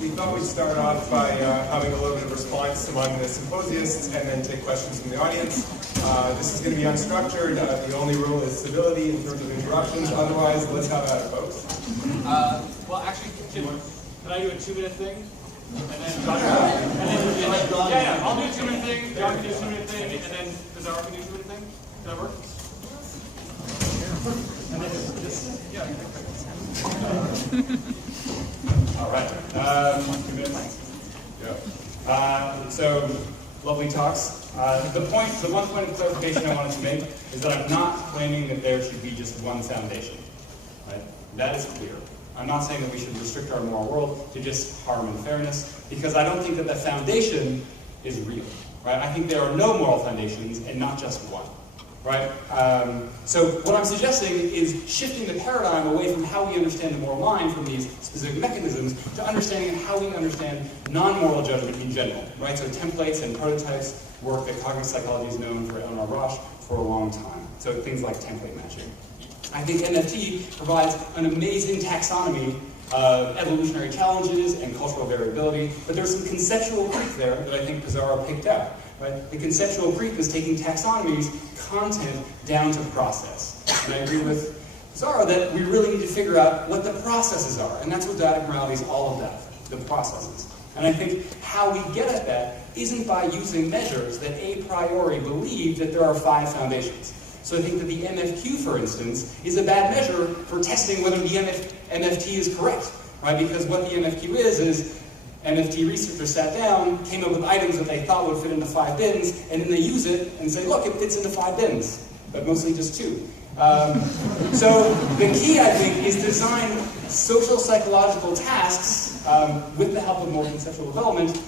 We thought we'd start off by having a little bit of response among the symposiasts and then take questions from the audience. This is going to be unstructured. The only rule is civility in terms of interruptions. Otherwise, let's have at it, folks. Well, actually, can I do a 2-minute thing? And then John I'll do a 2-minute thing, John can do a 2-minute thing, and then Pizarro can do a 2-minute thing. Does that work? And then just, All right. 2 minutes. So, lovely talks. The one point of clarification I wanted to make is that I'm not claiming that there should be just one foundation. Right? That is clear. I'm not saying that we should restrict our moral world to just harm and fairness, because I don't think that the foundation is real. Right? I think there are no moral foundations and not just one. Right? So what I'm suggesting is shifting the paradigm away from how we understand the moral mind from these specific mechanisms to understanding how we understand non-moral judgment in general. Right? So templates and prototypes, work that cognitive psychology has known for Eleanor Roche for a long time. So things like template matching. I think MFT provides an amazing taxonomy of evolutionary challenges and cultural variability, but there's some conceptual creep there that I think Pizarro picked out. Right? The conceptual creep is taking taxonomies, content, down to process. And I agree with Pizarro that we really need to figure out what the processes are, and that's what dyadic morality is all about, the processes. And I think how we get at that isn't by using measures that a priori believe that there are 5 foundations. So I think that the MFQ, for instance, is a bad measure for testing whether the MFT is correct, right? Because what the MFQ is MFT researchers sat down, came up with items that they thought would fit into 5 bins, and then they use it and say, look, it fits into 5 bins, but mostly just 2. So the key, I think, is design social psychological tasks with the help of more conceptual development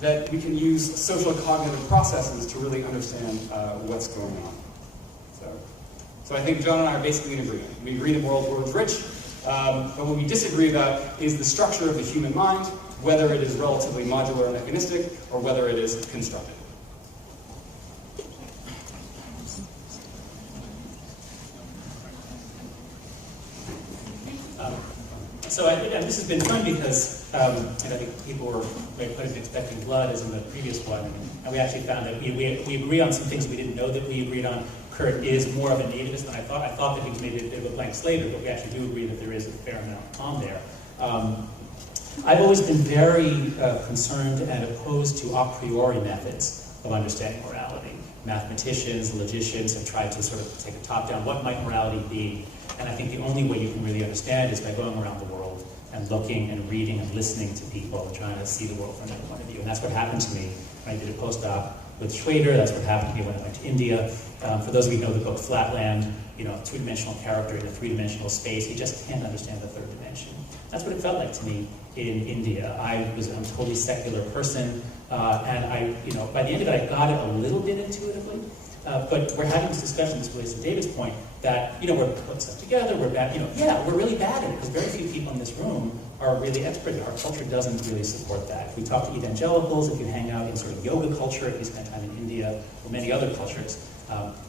that we can use social cognitive processes to really understand what's going on. So I think John and I are basically in agreement. We agree the moral world is rich, but what we disagree about is the structure of the human mind, whether it is relatively modular and mechanistic, or whether it is constructed. So I think this has been fun because I think people were very close to expecting blood, as in the previous one, and we actually found that we agree on some things we didn't know that we agreed on. Kurt is more of a nativist than I thought. I thought that he was maybe a bit of a blank slater, but we actually do agree that there is a fair amount on there. I've always been very concerned and opposed to a priori methods of understanding morality. Mathematicians, logicians have tried to sort of take a top-down, what might morality be? And I think the only way you can really understand is by going around the world and looking and reading and listening to people and trying to see the world from their point of view. And that's what happened to me when I did a postdoc with Schrader. That's what happened to me when I went to India. For those of you who know the book Flatland, two-dimensional character in a three-dimensional space, he just can't understand the third dimension. That's what it felt like to me in India. I'm a totally secular person, and by the end of it, I got it a little bit intuitively. But we're having this discussion, this relates to David's point, that, we're putting stuff together, we're bad, we're really bad at it, because very few people in this room are really expert. Our culture doesn't really support that. If we talk to evangelicals, if you hang out in sort of yoga culture, if you spend time in India, or many other cultures.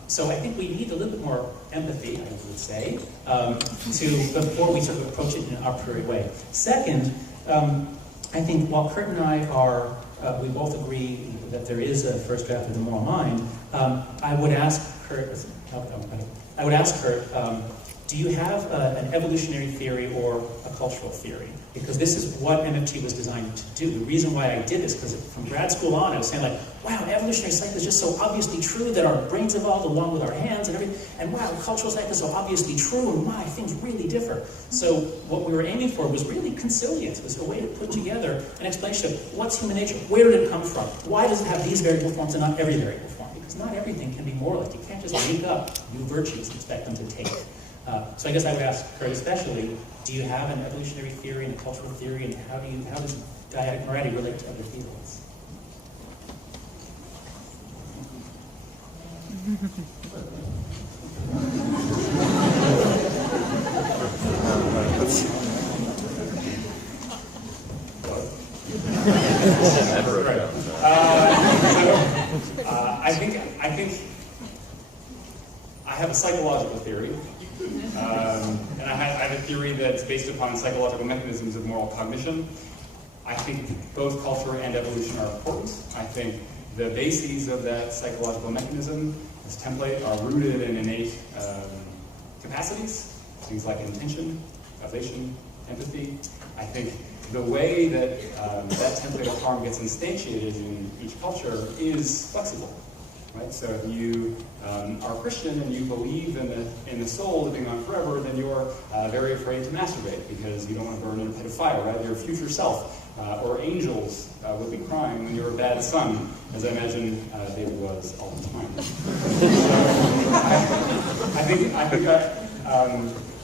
So I think we need a little bit more empathy, I would say, before we sort of approach it in an a priori way. Second, I think while Kurt and I we both agree that there is a first draft of the moral mind, I would ask Kurt, do you have an evolutionary theory or a cultural theory? Because this is what MFT was designed to do. The reason why I did this, because from grad school on, I was saying wow, evolutionary psych is just so obviously true that our brains evolved along with our hands and everything, and wow, cultural psych is so obviously true, and why things really differ. So what we were aiming for was really consilience. It was a way to put together an explanation of what's human nature, where did it come from, why does it have these variable forms and not every variable form? Because not everything can be moralist. You can't just make up new virtues and expect them to take it. So I guess I would ask Kurt especially, do you have an evolutionary theory and a cultural theory, and how does dyadic morality relate to other fields? I think I have a psychological theory, and I have a theory that that's based upon psychological mechanisms of moral cognition. I think both culture and evolution are important. I think the bases of that psychological mechanism, this template, are rooted in innate capacities, things like intention, causation, empathy. I think the way that that template of harm gets instantiated in each culture is flexible. Right? So if you are Christian and you believe in the soul living on forever, then you're very afraid to masturbate because you don't want to burn in a pit of fire, right? Your future self, or angels will be crying when you're a bad son, as I imagine David was all the time.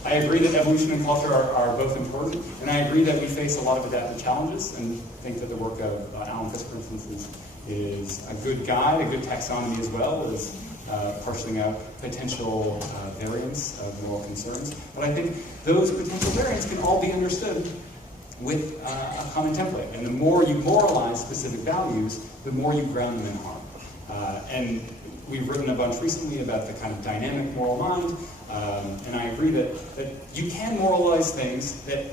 I agree that evolution and culture are both important, and I agree that we face a lot of adaptive challenges, and think that the work of Alan Fisk, for instance, is a good guide, a good taxonomy as well, as parceling out potential variants of moral concerns. But I think those potential variants can all be understood with a common template. And the more you moralize specific values, the more you ground them in harm. And we've written a bunch recently about the kind of dynamic moral mind, and I agree that you can moralize things that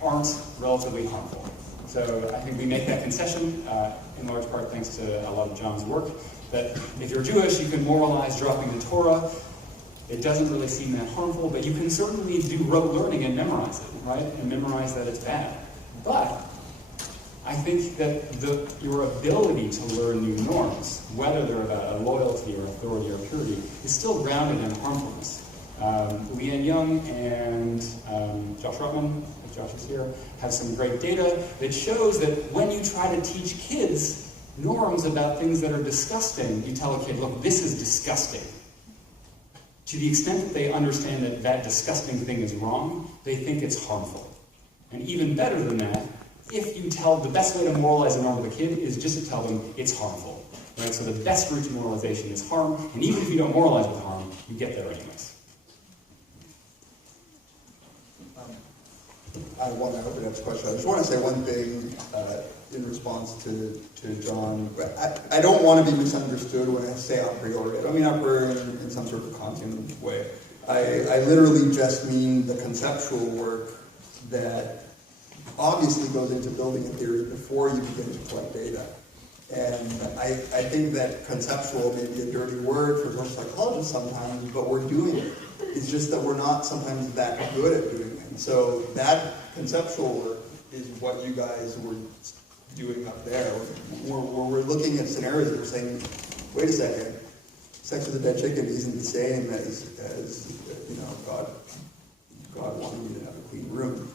aren't relatively harmful. So I think we make that concession, in large part thanks to a lot of John's work, that if you're Jewish, you can moralize dropping the Torah. It doesn't really seem that harmful, but you can certainly do rote learning and memorize it, right? And memorize that it's bad. But I think that your ability to learn new norms, whether they're about a loyalty or authority or purity, is still grounded in harmfulness. Leanne Young and Josh Rutman, if Josh is here, have some great data that shows that when you try to teach kids norms about things that are disgusting, you tell a kid, look, this is disgusting. To the extent that they understand that that disgusting thing is wrong, they think it's harmful. And even better than that, if you tell the best way to moralize a norm with a kid is just to tell them it's harmful. Right? So the best route to moralization is harm, and even if you don't moralize with harm, you get there anyways. I want to open up this question. I just want to say one thing in response to John. I don't want to be misunderstood when I say a priori. I don't mean a priori in some sort of Kantian way. I literally just mean the conceptual work that obviously goes into building a theory before you begin to collect data. And I think that conceptual may be a dirty word for most psychologists sometimes, but we're doing it. It's just that we're not sometimes that good at doing it. And so that conceptual work is what you guys were doing up there. We're looking at scenarios that are saying, wait a second, sex with a dead chicken isn't the same as you know, God wanting you to have a clean room.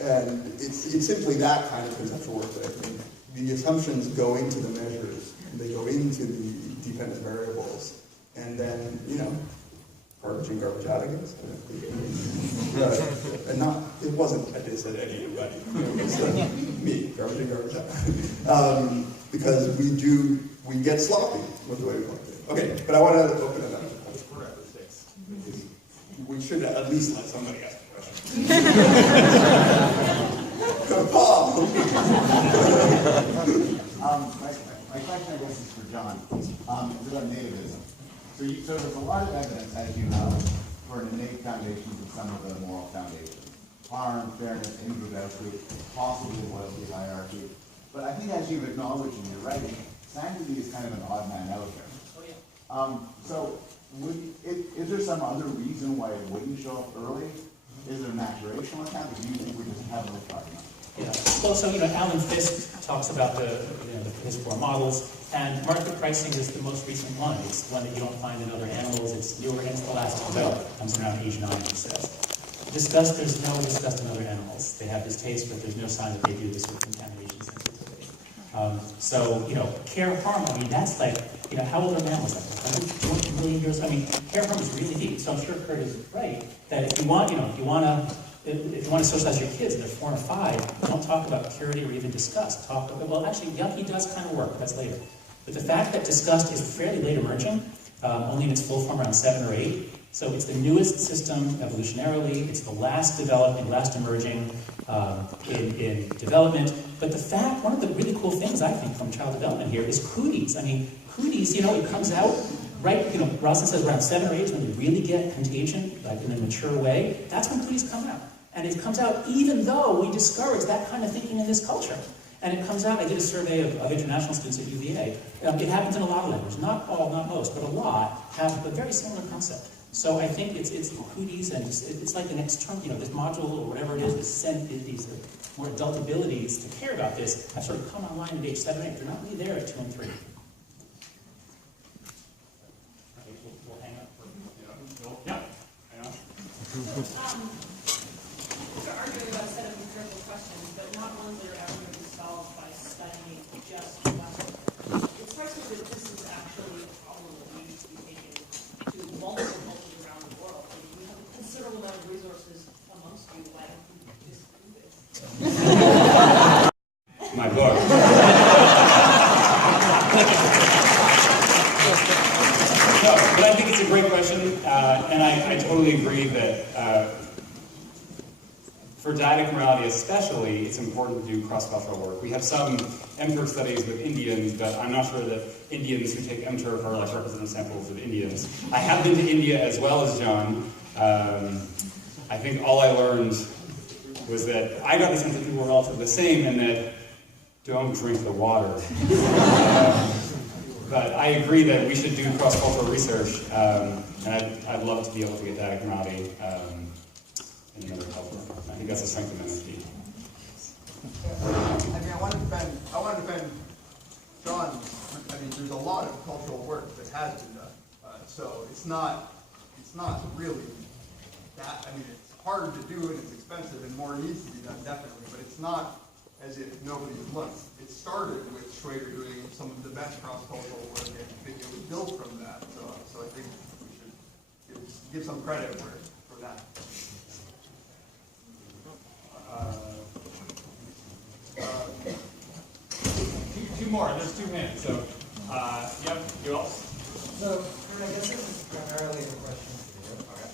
And it's simply that kind of conceptual work that I think the assumptions go into the measures, and they go into the dependent variables, and then, you know, garbage in, garbage out, I guess. And it wasn't a diss at anybody. It was me, garbage in, garbage out. Because we get sloppy with the way we collect it. Okay, but I want to open it up. We should at least let somebody ask a question. Paul! My question, I guess, is for John. Is about nativism. So there's a lot of evidence, as you know, for an innate foundation of some of the moral foundations. Harm, fairness, in-group, out-group, possibly loyalty, hierarchy. But I think, as you've acknowledged in your writing, sanctity is kind of an odd man out there. Oh, yeah. So is there some other reason why it wouldn't show up early? Is there a maturational account, or do you think we're just heavily talking about? Yeah. Well, so, Alan Fisk talks about his four models, and market pricing is the most recent one. It's one that you don't find in other animals. It's newer, and it's the last to develop. It comes around age 9, he says. Disgust, there's no disgust in other animals. They have distaste, but there's no sign that they do this with contamination sensitivity. So, care harm, that's like, how old are mammals? Like 20 million years? Care harm is really deep. So I'm sure Kurt is right, that if you want to socialize your kids and they're 4 or 5, don't talk about purity or even disgust. Yucky does kind of work, that's later. But the fact that disgust is fairly late emergent, only in its full form around 7 or 8, so it's the newest system evolutionarily, it's the last developing, last emerging in development. But one of the really cool things I think from child development here is cooties. Cooties, it comes out right, Rosalind says around 7 or 8 is when you really get contagion, like in a mature way. That's when please come out. And it comes out even though we discourage that kind of thinking in this culture. And it comes out, I did a survey of international students at UVA. It happens in a lot of languages. Not all, not most, but a lot have a very similar concept. So I think it's cooties, and it's like the next term, this module or whatever it is, these more adult abilities to care about this have sort of come online at age 7 or 8. They're not really there at 2 and 3. We'll hang up for Yeah. Hang on. They're arguing about a set of empirical questions, but not ones that are ever going to be solved by studying just one. It strikes me that this is actually a problem that needs to be taken to multiple cultures around the world. I mean, we have a considerable amount of resources amongst you. Why don't we just do this? My book. No, but I think it's a great question, and I totally agree that for dyadic morality especially, it's important to do cross-cultural work. We have some MTurk studies with Indians, but I'm not sure that Indians who take MTurk are like representative samples of Indians. I have been to India as well as John. I think all I learned was that I got the sense that people were relatively the same, and that don't drink the water. But I agree that we should do cross-cultural research, and I'd love to be able to get dyadic morality in another culture. I think that's the strength of MSP. I mean, I want to defend John. I mean, there's a lot of cultural work that has been done, so it's not really that. I mean, it's harder to do and it's expensive and more needs to be done, definitely. But it's not as if nobody looked. It started with Schrader doing some of the best cross-cultural work, and I think it was built from that. So I think we should give some credit for that. Two more. There's 2 hands. So, yep. You else? So, I guess this is primarily a question for you. Okay.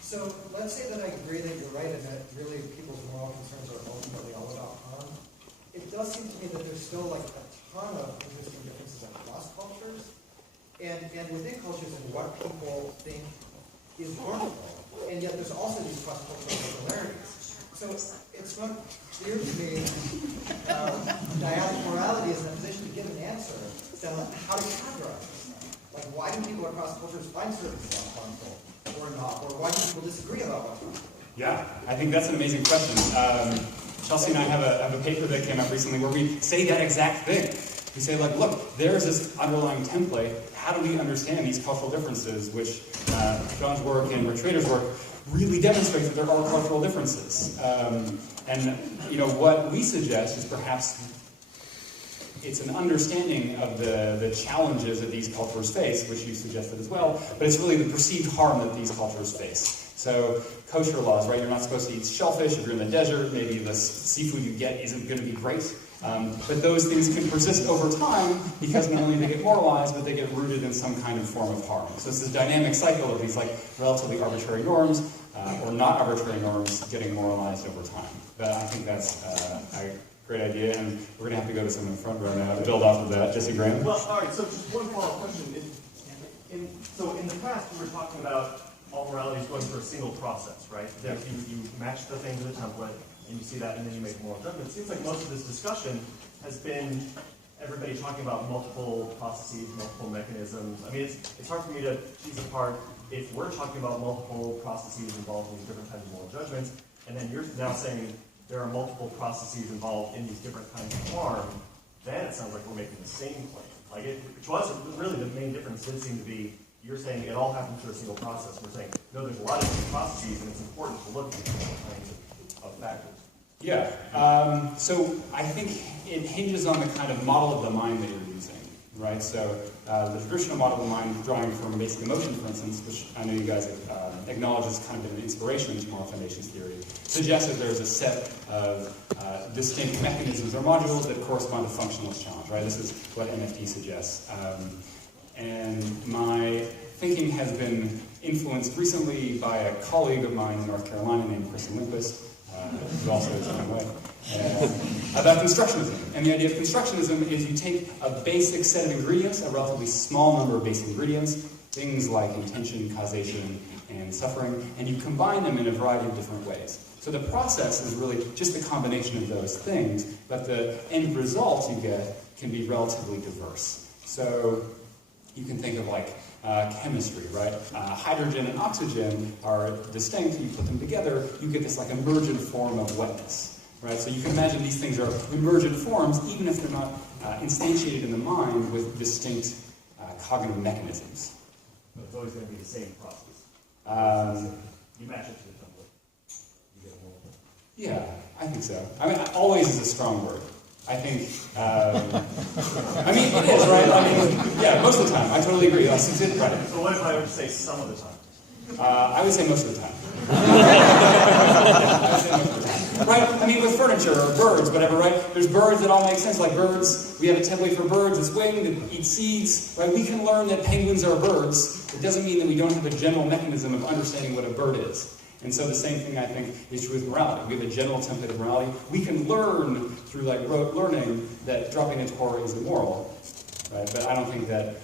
So, let's say that I agree that you're right and that really people's moral concerns are ultimately all about harm. It does seem to me that there's still like a ton of interesting differences across cultures, and within cultures and what people think is harmful. And yet there's also these cross-cultural similarities. So it's not clear to me dyadic morality is in a position to give an answer to how to categorize this. Like, why do people across cultures find certain stuff harmful or not? Or why do people disagree about what's harmful? Yeah, I think that's an amazing question. Chelsea and I have a paper that came out recently where we say that exact thing. We say, like, look, there's this underlying template. How do we understand these cultural differences, which John's work and Rick Schrader's work really demonstrates that there are cultural differences. And what we suggest is perhaps it's an understanding of the challenges that these cultures face, which you suggested as well, but it's really the perceived harm that these cultures face. So kosher laws, right? You're not supposed to eat shellfish if you're in the desert. Maybe the seafood you get isn't going to be great. But those things can persist over time because not only they get moralized, but they get rooted in some kind of form of harm. So it's this dynamic cycle of these like relatively arbitrary norms or not arbitrary norms getting moralized over time. But I think that's a great idea, and we're going to have to go to someone in the front row now to build off of that. Jesse Graham? Well, all right, so just one follow-up question. So in the past, we were talking about all morality is going through a single process, right? That you match the thing to the template, and you see that, and then you make moral judgment. It seems like most of this discussion has been everybody talking about multiple processes, multiple mechanisms. I mean, it's hard for me to tease apart if we're talking about multiple processes involved in these different kinds of moral judgments, and then you're now saying there are multiple processes involved in these different kinds of harm, then it sounds like we're making the same claim. Like, which was really the main difference did seem to be, you're saying it all happens through a single process. We're saying, no, there's a lot of different processes, and it's important to look at these different kinds of factors. Yeah. So I think it hinges on the kind of model of the mind that you're using, right? So the traditional model of the mind, drawing from basic emotion, for instance, which I know you guys acknowledge has kind of been an inspiration to moral foundations theory, suggests that there's a set of distinct mechanisms or modules that correspond to functionalist challenge, right? This is what MFT suggests. And my thinking has been influenced recently by a colleague of mine in North Carolina named Kristen Lindquist, who also is on my way. about constructionism. And the idea of constructionism is you take a basic set of ingredients, a relatively small number of basic ingredients, things like intention, causation, and suffering, and you combine them in a variety of different ways. So the process is really just a combination of those things, but the end result you get can be relatively diverse. So you can think of like chemistry, right? Hydrogen and oxygen are distinct. You put them together, you get this like emergent form of wetness, right? So you can imagine these things are emergent forms, even if they're not instantiated in the mind with distinct cognitive mechanisms. But it's always going to be the same process. You match it to the template. You get a whole. Yeah, I think so. I mean, always is a strong word. I think, I mean, it is, right? I mean, yeah, most of the time. I totally agree. That's right. So what if I were to say some of the time? I would say most of the time. Right? I mean, with furniture or birds, whatever, right? There's birds that all make sense. Like birds, we have a template for birds. It's winged, it eats seeds, right? We can learn that penguins are birds. It doesn't mean that we don't have a general mechanism of understanding what a bird is. And so the same thing, I think, is true with morality. We have a general template of morality. We can learn through like rote learning that dropping a Torah is immoral, right? But I don't think that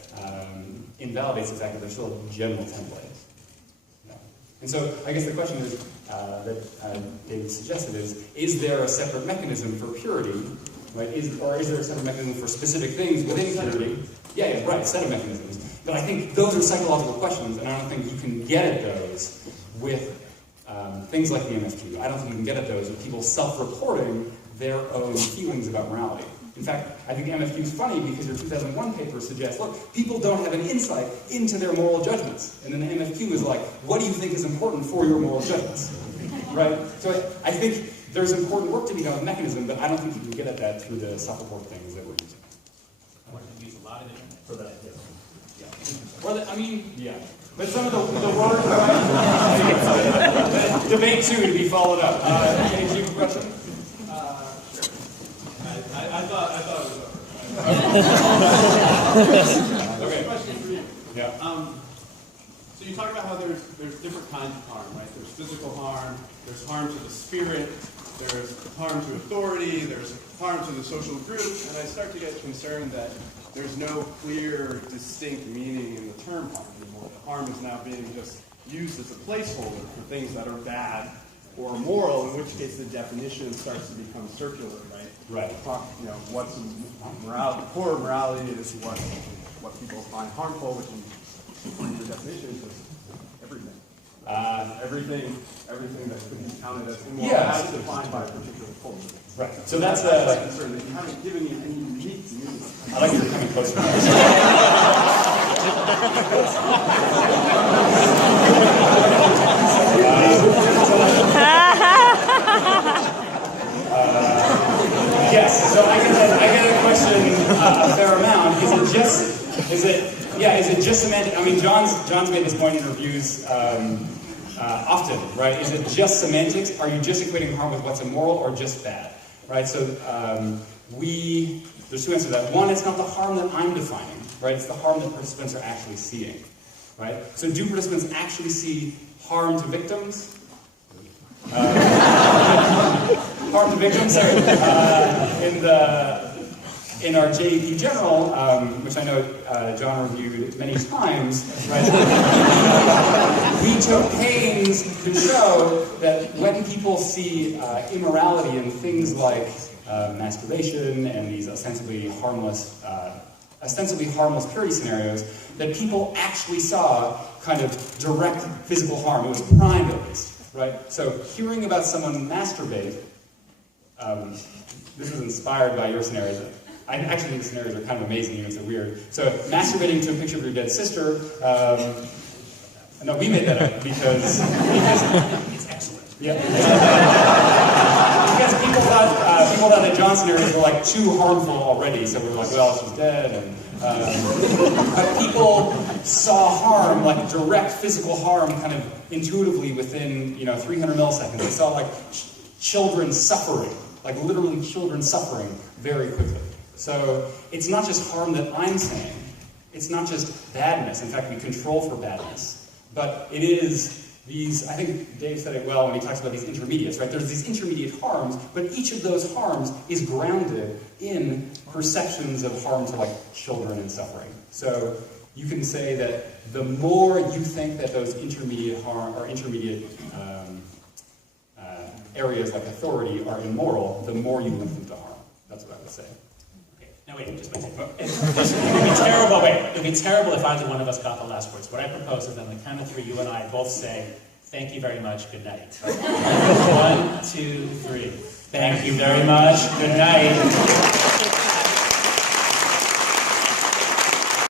invalidates the fact that there's still a general template. Yeah. And so I guess the question is, that David suggested is there a separate mechanism for purity, right? Or is there a separate mechanism for specific things within purity? Yeah, right, a set of mechanisms. But I think those are psychological questions, and I don't think you can get at those with things like the MFQ. I don't think you can get at those with people self-reporting their own feelings about morality. In fact, I think MFQ is funny because your 2001 paper suggests, look, people don't have an insight into their moral judgments. And then the MFQ is like, what do you think is important for your moral judgments? Right? So I think there's important work to be done with mechanism, but I don't think you can get at that through the self-report things that we're using. I want to use a lot of different For that, yeah. Or I mean, yeah. But some of the words, right? Debate two to be followed up. Any deeper question? I thought it was over. Okay. Question for you. Yeah. So you talk about how there's different kinds of harm, right? There's physical harm, there's harm to the spirit, there's harm to authority, there's harm to the social group, and I start to get concerned that there's no clear, distinct meaning in the term harm anymore. The harm is now being just used as a placeholder for things that are bad or moral, in which case the definition starts to become circular, right? Right. You know, what's morality? The core of morality is what people find harmful, which in the definition is everything. Everything that could be counted as immoral as defined by a particular culture. Right. So that's my concern, that you haven't given me any unique meaning. I like you're coming closer. Yes. So I get a question a fair amount. Is it just semantic? I mean, John's made this point in reviews often, right? Is it just semantics? Are you just equating harm with what's immoral or just bad, right? So there's two answers to that. One, it's not the harm that I'm defining, right? It's the harm that participants are actually seeing, right? So do participants actually see harm to victims? Harm to victims? In our JEP General, which I know John reviewed many times, right? We took pains to show that when people see immorality in things like masturbation and these ostensibly harmless purity scenarios, that people actually saw kind of direct physical harm. It was primed at least, right? So hearing about someone masturbate, this was inspired by your scenarios. I actually think the scenarios are kind of amazing, even if they're weird. So masturbating to a picture of your dead sister, no, we made that up because it's excellent. Yeah. Because people thought that John's scenarios were like too harmful already, so we were like, well, she's dead, and but people saw harm, like direct physical harm, kind of intuitively within 300 milliseconds. They saw like children suffering, like literally children suffering very quickly. So it's not just harm that I'm saying. It's not just badness. In fact, we control for badness. But it is these, I think Dave said it well when he talks about these intermediates, right? There's these intermediate harms, but each of those harms is grounded in perceptions of harm to like children and suffering. So you can say that the more you think that those intermediate harm or intermediate areas like authority are immoral, the more you link them to harm. That's what I would say. Okay. Now wait, just wait. It would be terrible. Wait, it would be terrible if either one of us got the last words. What I propose is on the count of three, you and I both say, "Thank you very much. Good night." 1, 2, 3. Thank you very much. Good night.